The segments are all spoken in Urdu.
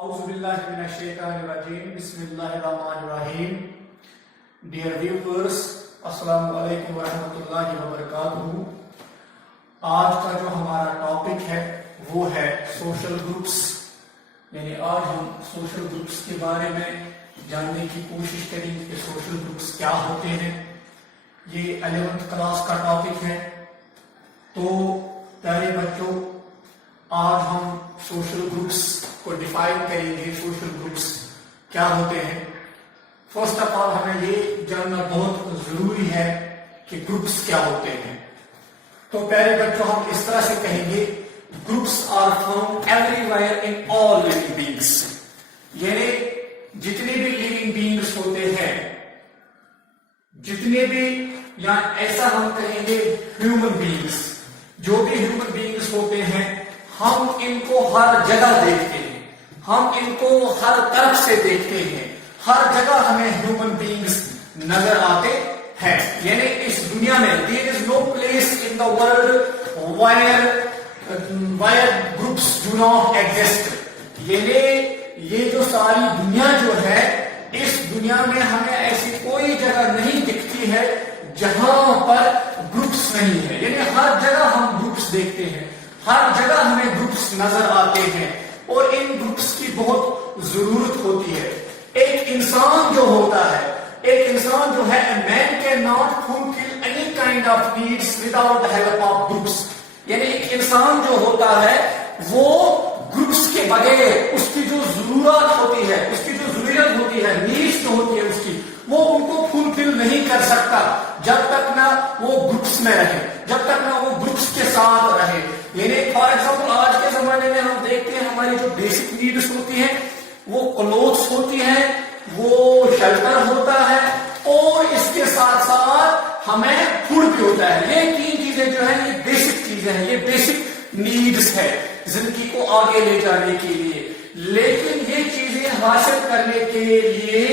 اعوذ باللہ من الشیطان الرجیم بسم اللہ الرحمن الرحیم. ڈیئر ویورز، السلام علیکم ورحمۃ اللہ وبرکاتہ. آج کا جو ہمارا ٹاپک ہے وہ ہے سوشل گروپس. یعنی آج ہم سوشل گروپس کے بارے میں جاننے کی کوشش کریں گے کہ سوشل گروپس کیا ہوتے ہیں. یہ 11th کلاس کا ٹاپک ہے. تو پیارے بچوں، آج ہم سوشل گروپس کو ڈیفائن کریں گے. سوشل گروپس کیا ہوتے ہیں؟ فرسٹ آف آل ہمیں یہ جاننا بہت ضروری ہے کہ گروپس کیا ہوتے ہیں. تو پیارے بچوں، ہم اس طرح سے کہیں گے groups are found everywhere in all living beings. یعنی جتنے بھی لیونگ بینگس ہوتے ہیں، جتنے بھی، یا ایسا ہم کہیں گے ہیومن بینگس، جو بھی ہیومن بینگس ہوتے ہیں، ہم ان کو ہر جگہ دیکھتے ہیں، ہم ان کو ہر طرف سے دیکھتے ہیں. ہر جگہ ہمیں ہیومن بینگس نظر آتے ہیں. یعنی اس دنیا میں there is no place in the world where groups do not exist. یعنی یہ جو ساری دنیا جو ہے، اس دنیا میں ہمیں ایسی کوئی جگہ نہیں دکھتی ہے جہاں پر گروپس نہیں ہے. یعنی ہر جگہ ہم گروپس دیکھتے ہیں، ہر جگہ ہمیں گروپس نظر آتے ہیں، اور ان گروپس کی بہت ضرورت ہوتی ہے. ایک انسان جو ہوتا ہے، ایک انسان جو ہے، a man cannot fulfill any kind of needs without the help of groups. یعنی ایک انسان جو ہوتا ہے وہ گروپس کے بغیر اس کی جو ضرورت ہوتی ہے، اس کی جو ضرورت ہوتی ہے، نیڈس جو ہوتی ہے اس کی، وہ ان کو فلفل نہیں کر سکتا جب تک نہ وہ گروپس میں رہے، جب تک نہ وہ گروپس کے ساتھ رہے. یعنی فار ایگزامپل آج کے زمانے میں ہم دیکھتے ہیں ہماری جو بیسک نیڈس ہوتی ہیں وہ کلوتھس ہوتی ہیں، وہ شیلٹر ہوتا ہے، اور اس کے ساتھ ساتھ ہمیں فوڈ بھی ہوتا ہے. یہ تین چیزیں جو ہیں یہ بیسک چیزیں ہیں، یہ بیسک نیڈس ہے زندگی کو آگے لے جانے کے لیے. لیکن یہ چیزیں حاصل کرنے کے لیے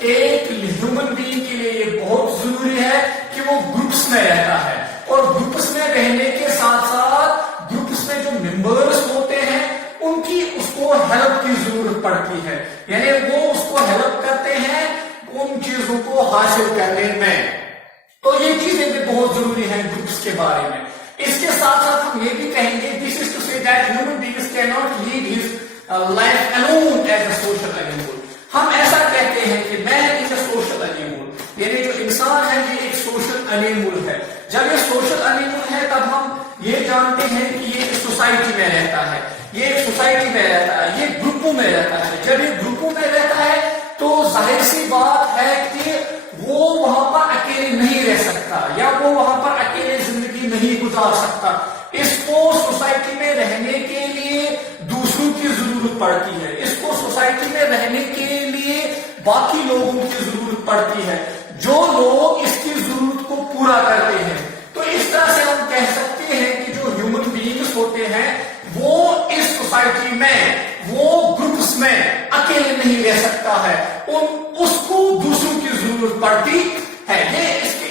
ایک ہیومن بینگ کے لیے یہ بہت ضروری ہے کہ وہ گروپس میں رہتا ہے. اور گروپس میں رہنے کے ساتھ ساتھ گروپس میں جو ممبرس ہوتے ہیں ان کی اس کو ہیلپ کی ضرورت پڑتی ہے. یعنی وہ اس کو ہیلپ کرتے ہیں ان چیزوں کو حاصل کرنے میں. تو یہ چیزیں بھی بہت ضروری ہیں گروپس کے بارے میں. اس کے ساتھ ساتھ ہم یہ بھی کہیں گے this is to say that human beings cannot lead his life alone as a social animal. ہم ایسا کہتے ہیں کہ man is a social animal. یعنی جو انسان ہے یہ ایک سوشل انیمل ہے. جب یہ سوشل انیمل ہے تب ہم یہ جانتے ہیں کہ یہ ایک سوسائٹی میں رہتا ہے، یہ ایک سوسائٹی میں رہتا ہے، یہ گروپوں میں رہتا ہے. جب یہ گروپوں میں رہتا ہے تو ظاہر سی بات ہے کہ وہ وہاں پر اکیلے نہیں رہ سکتا، یا وہ وہاں پر اکیلے زندگی نہیں گزار سکتا. اس کو سوسائٹی میں رہنے کے لیے دوسروں کی ضرورت پڑتی ہے، اس کو سوسائٹی میں رہنے کے لیے باقی لوگوں کی ضرورت پڑتی ہے، جو لوگ اس کی ضرورت کو پورا کرتے ہیں. تو اس طرح سے ہم کہہ سکتے ہیں کہ جو ہیومن بینگس ہوتے ہیں وہ اس سوسائٹی میں، وہ گروپس میں اکیلے نہیں رہ سکتا ہے، اس کو دوسروں کی ضرورت پڑتی ہے.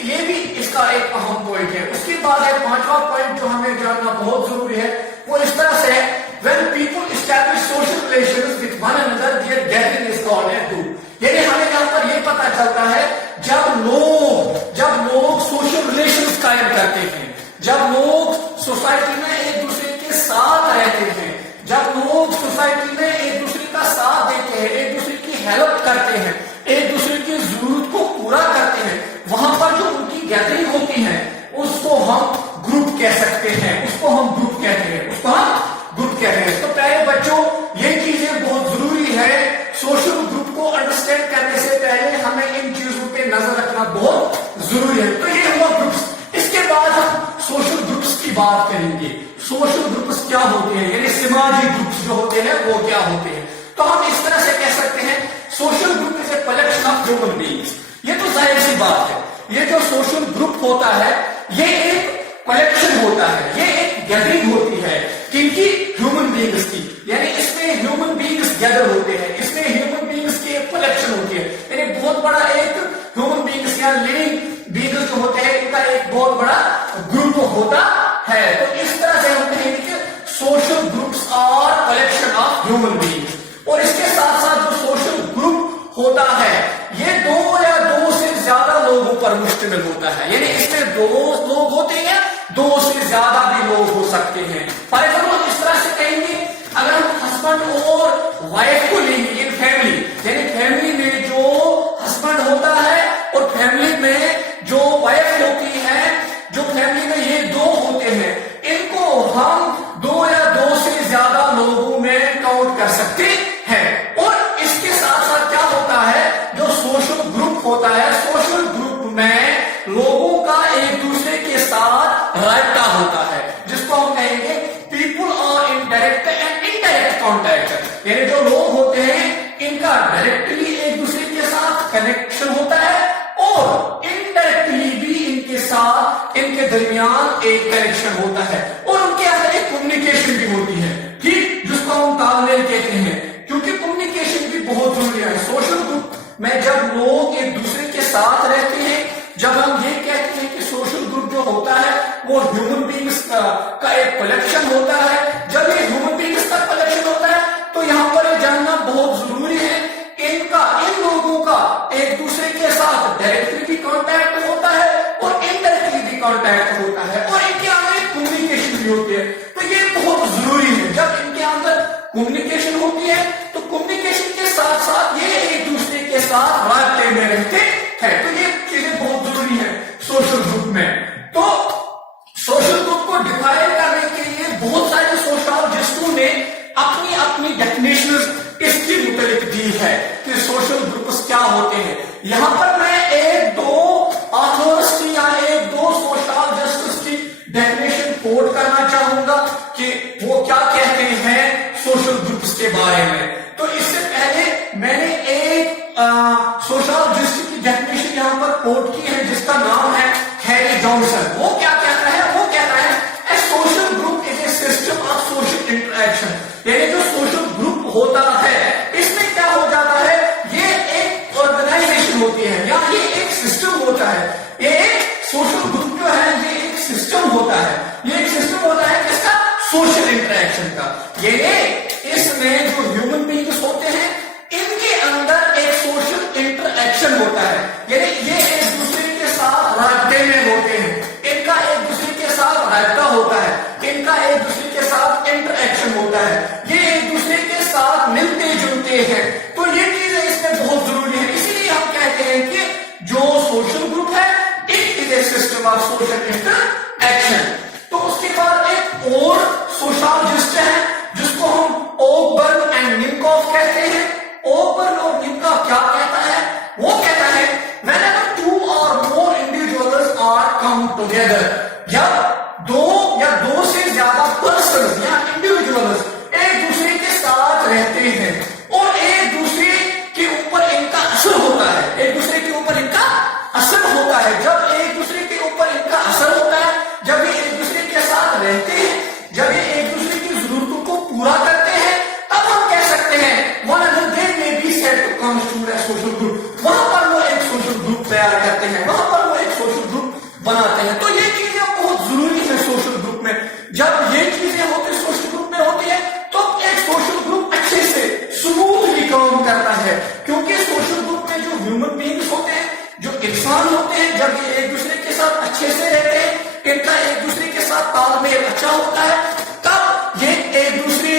یہ بھی اس کا ایک اہم پوائنٹ ہے. اس کے بعد ایک پانچواں پوائنٹ جو ہمیں جاننا بہت ضروری ہے وہ اس طرح سے ہے when people establish social relations with one another their gathering is called a group. یعنی ہمیں یہاں پر یہ پتا چلتا ہے جب لوگ سوشل ریلیشنز قائم کرتے ہیں، جب لوگ سوسائٹی میں ایک دوسرے کے ساتھ رہتے ہیں، جب لوگ سوسائٹی میں ایک دوسرے کا ساتھ دیتے ہیں، ایک دوسرے کی ہیلپ کرتے ہیں، ایک دوسرے کی ضرورت کو پورا کرتے ہیں، وہاں پر جو ان کی گیدرنگ ہوتی ہے اس کو ہم گروپ کہہ سکتے ہیں، اس کو ہم گروپ کہتے ہیں، اس کو ہم گروپ کہتے ہیں. تو پیارے بچوں، یہ چیزیں بہت ضروری ہے. سوشل گروپ کو انڈرسٹینڈ کرنے سے پہلے ہمیں ان چیزوں پہ نظر رکھنا بہت ضروری ہے. تو یہ ہوا گروپس. اس کے بعد ہم سوشل گروپس کی بات کریں گے. سوشل گروپس کیا ہوتے ہیں، یعنی سماجی گروپس جو ہوتے ہیں وہ کیا ہوتے ہیں. تو ہم اس طرح سے کہہ سکتے ہیں social group is a collection of human beings. یہ تو ظاہر سی بات ہے، یہ جو سوشل گروپ ہوتا ہے یہ ایک کلیکشن ہوتا ہے، یہ ایک گیدرنگ ہوتی ہے کن کی؟ ہیومن بینگس کی. یعنی اس میں ہیومن بینگس گیدر ہوتے ہیں، اس میں ہیومن بینگس کی ایک کلیکشن ہوتی ہے. یعنی بہت بڑا ایک ہیومن بینگس یا لیونگ بینگس جو ہوتے ہیں ان کا ایک بہت بڑا گروپ ہوتا ہے. تو اس طرح سے ہم کہیں گے کہ social groups are collection of human beings. اور اس کے مل ہوتا ہے. یعنی اس میں 2 لوگ ہوتے ہیں, 2 سے زیادہ بھی لوگ ہو سکتے ہیں. فار ایگزامپل اس طرح سے کہیں گے, اگر ہم ہسبینڈ اور وائف کو لیں گے ان فیملی, یعنی فیملی میں جو ہسبینڈ ہوتا ہے اور فیملی میں جو وائف ہوتی ہے, جو فیملی میں یہ 2 ہوتے ہیں, ان کو ہم 2 یا 2 سے زیادہ لوگوں میں کاؤنٹ کر سکتے ہیں. اور اس کے ساتھ ساتھ کیا ہوتا ہے, جو سوشل گروپ ہوتا ہے, سوشل گروپ میں لوگوں کا ایک دوسرے کے ساتھ رابطہ ہوتا ہے, جس کو ہم کہیں گے people are in direct and indirect contact. یعنی جو لوگ ہوتے ہیں ان کا ڈائریکٹلی ایک دوسرے کے ساتھ کنیکشن ہوتا ہے اور انڈائریکٹلی بھی ان کے ساتھ ان کے درمیان ایک کنیکشن ہوتا ہے, اور ان کے اندر ایک کمیونیکیشن بھی ہوتی ہے, ٹھیک, جس کو ہم تال میل کہتے ہیں. کیونکہ کمیونیکیشن بھی بہت ضروری ہے. سوشل گروپ میں جب لوگ ایک دوسرے کے ساتھ رہتے ہیں, جب ہم یہ کہتے ہیں کہ سوشل گروپ جو ہوتا ہے وہ ہیومن بینگز کا ایک کلیکشن ہوتا ہے, جب یہ ہیومن بینگز کا کلیکشن ہوتا ہے تو یہاں پر یہ جاننا بہت ضروری ہے ان لوگوں کا ایک دوسرے کے ساتھ ڈائریکٹلی بھی کانٹیکٹ ہوتا ہے اور انڈائریکٹلی بھی کانٹیکٹ ہوتا ہے, اور ان کے اندر ایک کمیونیکیشن بھی ہوتی ہے. تو یہ بہت ضروری ہے. جب ان کے اندر کمیونیکیشن ہوتی ہے تو کمیونیکیشن کے ساتھ ساتھ یہ ایک دوسرے کے ساتھ رابطے میں رہتے ہیں. تو یہ چیزیں بہت ضروری ہیں سوشل گروپ میں. تو سوشل گروپ کو ڈیفائن کرنے کے لیے بہت سارے سوشالوجسٹوں نے اپنی اپنی ڈیفینیشنز اس کی متعلق دی ہے کہ سوشل گروپس کیا ہوتے ہیں. یہاں پر میں 1-2 آتھرز کی یا 1-2 سوشالوجسٹس کی ڈیفینیشن کوٹ کرنا چاہوں گا کہ وہ کیا کہتے ہیں سوشل گروپس کے بارے میں. تو اس سے پہلے میں نے ایک سوشالوجسٹ کی ڈیفینیشن یہاں پر کوٹ کی ہے جس کا نام ہے ہیری جانسن. وہ کیا کہتا ہے, وہ کہتا ہے a social group is a system of social interaction. یعنی جو سوشل گروپ ہوتا ہے اس میں کیا ہو جاتا ہے, یہ ایک آرگنائزیشن ہوتی ہے یا یہ ایک سسٹم ہوتا ہے. یہ ایک سوشل گروپ جو ہے یہ ایک سسٹم ہوتا ہے, یہ ایک سسٹم ہوتا ہے کس کا, سوشل انٹریکشن کا. یہ اس میں جو ہیومن بینگز ہوتے ہیں ان کے اندر ایک سوشل انٹریکشن ہوتا ہے. یعنی یہ ایک دوسرے کے ساتھ رابطے میں ہوتے ہیں, ان کا ایک دوسرے کے ساتھ رابطہ ہوتا ہے, ان کا ایک دوسرے کے ساتھ انٹریکشن ہوتا ہے, یہ ایک دوسرے کے ساتھ ملتے جلتے ہیں. تو یہ چیزیں اس میں بہت ضروری ہے. اسی لیے ہم کہتے ہیں کہ جو سوشل گروپ ہے it is a system of social interaction. تو اس کے بعد ایک اور سوشالوجسٹ ہے جس کو ہم اوکبرن اینڈ نمکوف کہتے ہیں. اوکبرن اور نمکوف کیا کہتا ہے, وہ کہتا ہے whenever 2 or more individuals are come together, جب 2 سے زیادہ پرسنز یا انڈیویجولز ایک دوسرے کے ساتھ رہتے ہیں اور ایک دوسرے کے اوپر ان کا اثر ہوتا ہے, ایک دوسرے کے اوپر ان کا اثر ہوتا ہے. جب ایک دوسرے کے اوپر ان کا اثر ہوتا ہے, جب یہ ایک دوسرے کے ساتھ رہتے ہیں, جب یہ ایک دوسرے کی ضرورتوں کو پورا کرتے ہیں, تب ہم کہہ سکتے ہیں one another may be said to constitute a social group. وہاں پر وہ ایک سوشل گروپ تیار کرتے ہیں, وہاں پر وہ ایک سوشل گروپ بناتے ہیں. تو یہ چیزیں بہت ضروری ہے سوشل گروپ میں. جب یہ چیزیں ہوتی سوشل گروپ میں ہوتی ہے تو ایک سوشل گروپ اچھے سے سموتھلی کام کرتا ہے, کیونکہ سوشل گروپ میں جو ہیومن بینگز ہوتے ہیں, جو انسان ہوتے ہیں, جب یہ ایک دوسرے کے ساتھ اچھے سے رہتے ہیں, ان کا ایک دوسرے کے ساتھ تال میل اچھا ہوتا ہے, تب یہ ایک دوسرے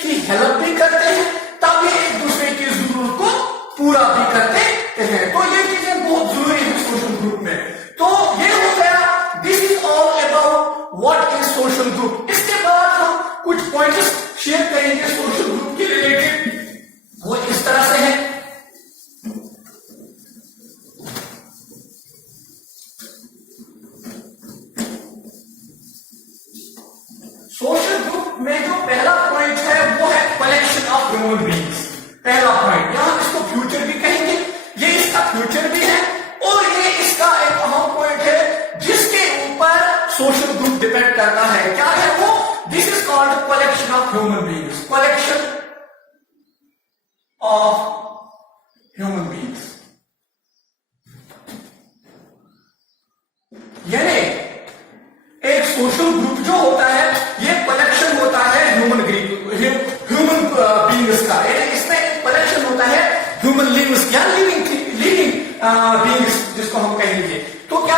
کی ہیلپ بھی کرتے ہیں, تب یہ ایک دوسرے کی ضرورت کو پورا بھی کرتے ہیں. تو یہ چیزیں بہت ضروری ہیں سوشل گروپ میں. تو یہ ہو گیا this is all about what is social group. اس کے بعد ہم کچھ پوائنٹس شیئر کریں گے سوشل گروپ کے ریلیٹڈ. وہ اس طرح سے ہے, سوشل گروپ میں جو پہلا پوائنٹ ہے وہ ہے کلیکشن آف ہیومن بینگز. پہلا پوائنٹ, یہاں اس کو فیوچر بھی کہیں گے, یہ اس کا فیوچر بھی ہے اور یہ اس کا ایک اہم پوائنٹ ہے جس کے اوپر سوشل گروپ ڈیپینڈ کرتا ہے. کیا ہے وہ, this is called collection of human beings. Collection of human beings یعنی ایک سوشل گروپ جو ہوتا ہے یہ کلیکشن ہوتا ہے ہیومن بینگز کا. اس میں ایک کلیکشن ہوتا ہے ہیومن لینگز یا لیونگ بینگز جس کو ہم کہیں گے. تو کیا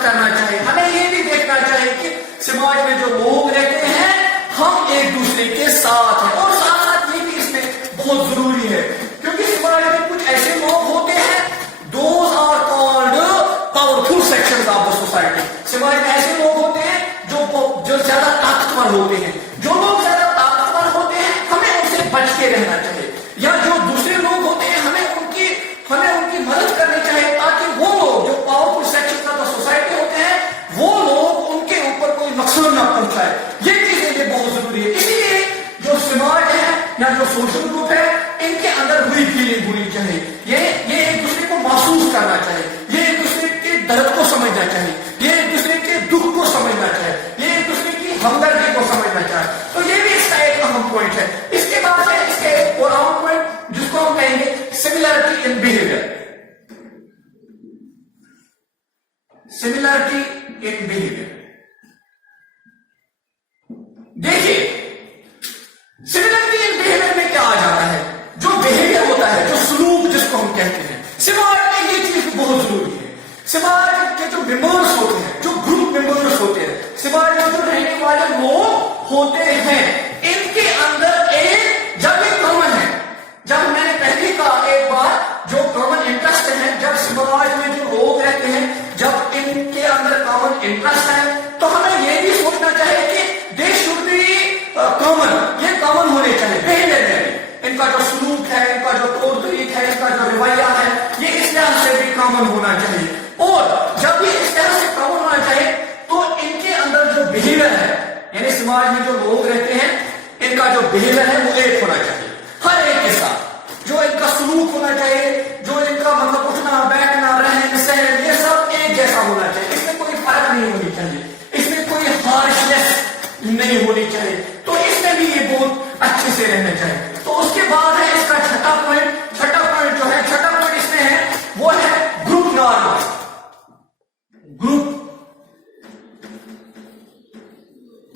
مدد کرنا چاہیے. ہمیں یہ بھی دیکھنا چاہیے کہ سماج میں جو لوگ رہتے ہیں ہم ایک دوسرے کے ساتھ ہیں. اور ساتھ ساتھ یہ بھی اس میں بہت ضروری ہے کیونکہ سماج میں کچھ ایسے لوگ ہوتے ہیں those are called powerful sections of the society. سماج میں ایسے لوگ ہوتے ہیں جو زیادہ طاقتور ہوتے ہیں. جو لوگ زیادہ طاقتور ہوتے ہیں ہمیں ان سے بچ کے رہنا چاہیے. یا جو دوسرے لوگ ہوتے ہیں ہمیں ان کی مدد کرنی چاہیے تاکہ وہ لوگ جو powerful section of the society ہوتے ہیں وہ لوگ ان کے اوپر کوئی نقصان نہ پہنچائے. یہ چیزیں یہ بہت ضروری ہے. اسی لیے جو سماج ہے یا جو سوشل گروپ ہے ان کے اندر وہی فیلنگ ہونی چاہیے. یہ ایک دوسرے کو محسوس کرنا چاہیے. یہ ایک دوسرے کے درد کو سمجھنا چاہیے. یہ ایک دوسرے کے دکھ کو سمجھنا چاہیے. یہ ایک دوسرے کی ہمدردی کو سمجھنا چاہیے. تو یہ بھی اس کا ایک اہم پوائنٹ ہے. اس کے بعد ہے اس کا ایک اور اہم پوائنٹ جس کو ہم کہیں گے سملرٹی ان بہیویئر. سملرٹی ان بہیویئر. دیکھیے سملرٹی ان بہیویئر میں کیا آ جاتا ہے؟ جو بہیویئر ہوتا ہے, جو سلوک جس کو ہم کہتے ہیں, سماج میں یہ چیز بہت ضروری ہے. سماج کے جو ممبرس ہوتے ہیں, جو گروپ ممبرس ہوتے ہیں, سماج میں جو رہنے والے لوگ ہوتے ہیں, ان کے اندر جب ایک کامن ہے, جب میں نے پہلے کہا ایک بار جو کامن انٹرسٹ ہے, جب سماج میں جو لوگ رہتے ہیں جب ان کے اندر کامن انٹرسٹ ہے تو ہمیں یہ بھی سوچنا چاہیے کہ دے شوڈ بی کامن. یہ کامن ہونے چاہیے. بہیویئر ہے ان کا جو سلوک ہے, ان کا جو طور طریق ہے, ان کا جو رویہ ہے, یہ اس طرح سے بھی کامن ہونا چاہیے. اور جب یہ اس طرح سے کامن ہونا چاہیے تو ان کے اندر جو بہیویئر ہے یعنی سماج میں جو لوگ رہتے ہیں ان کا جو بہیویئر ہے وہ ایک ہونا چاہیے. ہر ایک کے ساتھ جو ان کا سلوک ہونا چاہیے, جو ان کا مطلب اٹھنا بیٹھنا رہن سہن, یہ سب ایک جیسا ہونا چاہیے. اس میں کوئی فرق نہیں ہونی چاہیے. اس میں کوئی ہارشنس نہیں ہونی چاہیے. تو اس میں بھی یہ بہت اچھے سے رہنا چاہیے. تو اس کے بعد ہے اس کا چھٹا پوائنٹ جو ہے, چھٹا پوائنٹ اس میں ہے وہ ہے گروپ نارمز. Group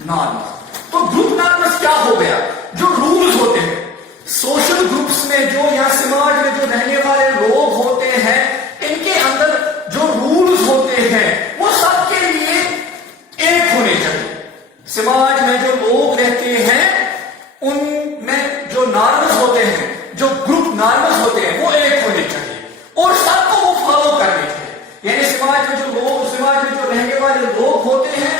norms. تو گروپ نارمز کیا ہو گیا؟ جو رولز ہوتے ہیں سوشل گروپس میں, جو یا سماج میں جو رہنے والے لوگ ہوتے ہیں, ان کے اندر جو رولز ہوتے ہیں وہ سب کے لیے ایک ہونے چاہیے. سماج میں جو لوگ رہتے ہیں ان میں جو نارمز ہوتے ہیں, جو گروپ نارمز ہوتے ہیں وہ ایک ہونے چاہیے اور سب کو وہ فالو کرنے چاہیے. یعنی سماج میں جو رہنے والے لوگ ہوتے ہیں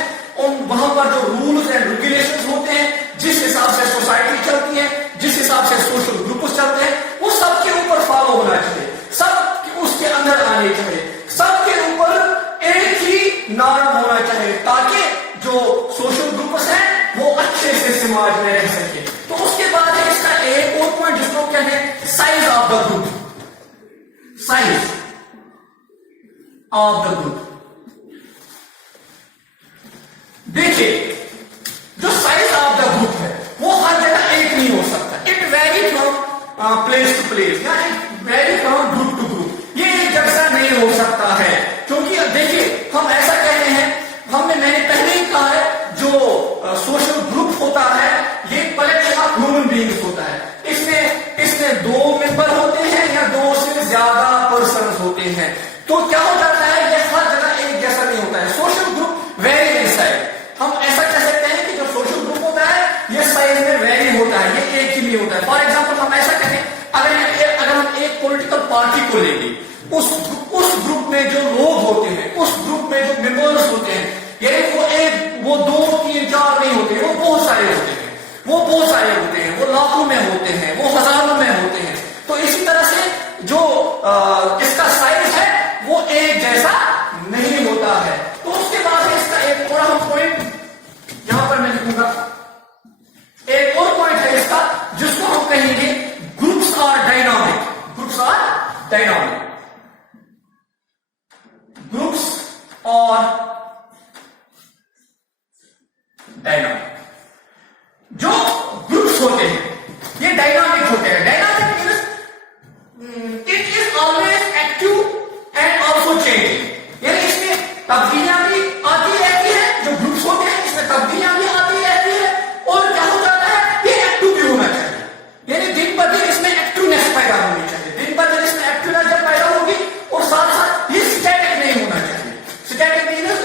وہاں پر جو رولز اینڈ ریگولیشنز ہوتے ہیں, جس حساب سے سوسائٹی چلتی ہے, جس حساب سے سوشل گروپس چلتے ہیں, وہ سب کے اوپر فالو ہونا چاہیے. سب اس کے اندر آنے چاہیے. سب کے اوپر ایک ہی نارم ہونا چاہیے تاکہ جو سوشل گروپس ہیں وہ اچھے سے سماج میں رہ سکے. تو اس کے بعد ہے اس کا ایک اور پوائنٹ جس کو کہتے ہیں size of the group. Size of the group. دیکھیے جو سائز آف دا گروپ ہے وہ ہر جگہ ایک نہیں ہو سکتا. It vary from place to place یا it vary from group to group. یہ ایک جیسا نہیں ہو سکتا ہے کیونکہ دیکھیے ہم ایسا کہتے ہیں, میں نے پہلے ہی کہا ہے جو سوشل گروپ ہوتا ہے یہ کلیکشن آف ہیومن بینگز ہوتا ہے. اس میں دو ممبر ہوتے ہیں یا دو سے زیادہ پرسنز ہوتے ہیں. تو کیا ہو جاتا ہے یہ ہر جگہ ایک جیسا نہیں ہوتا ہے. Social group very in size. ہم ایسا کہہ سکتے ہیں کہ جو سوشل گروپ ہوتا ہے یہ سائز میں ویری ہوتا ہے, یہ ایک ہی نہیں ہوتا ہے. فار ایگزامپل ہم ایسا کہیں اگر ہم ایک پولیٹیکل پارٹی کو لیں گے, اس گروپ میں جو لوگ ہوتے ہیں, اس گروپ میں جو ممبرس ہوتے ہیں, یعنی وہ 2 3 4 نہیں ہوتے, وہ بہت سارے ہوتے ہیں. وہ لاکھوں میں ہوتے ہیں, وہ ہزاروں میں ہوتے ہیں. تو اسی طرح سے جو اس کا سائز ہے وہ ایک جیسا نہیں ہوتا ہے. تو اس کے بعد اس کا ایک اور اہم پوائنٹ یہاں پر میں لکھوں گا. ایک اور پوائنٹ ہے اس کا جس کو ہم کہیں گے groups are dynamic. Groups are dynamic. Groups اور ڈائنامک. جو گروپس ہوتے ہیں یہ ڈائنامک ہوتے ہیں. Dynamic it is always active and also changing. یعنی اس میں تبدیلیاں بھی آتی رہتی ہیں. جو گروپس ہوتے ہیں اس میں تبدیلیاں بھی آتی رہتی ہیں اور کیا ہو جاتا ہے یہ ایکٹیو بھی ہونا چاہیے. یعنی دن پر دن اس میں ایکٹیونیس پیدا ہونی چاہیے. دن پر دن اس میں ایکٹیونیس جب پیدا ہوگی اور ساتھ ساتھ یہ اسٹیٹک نہیں ہونا چاہیے. Static means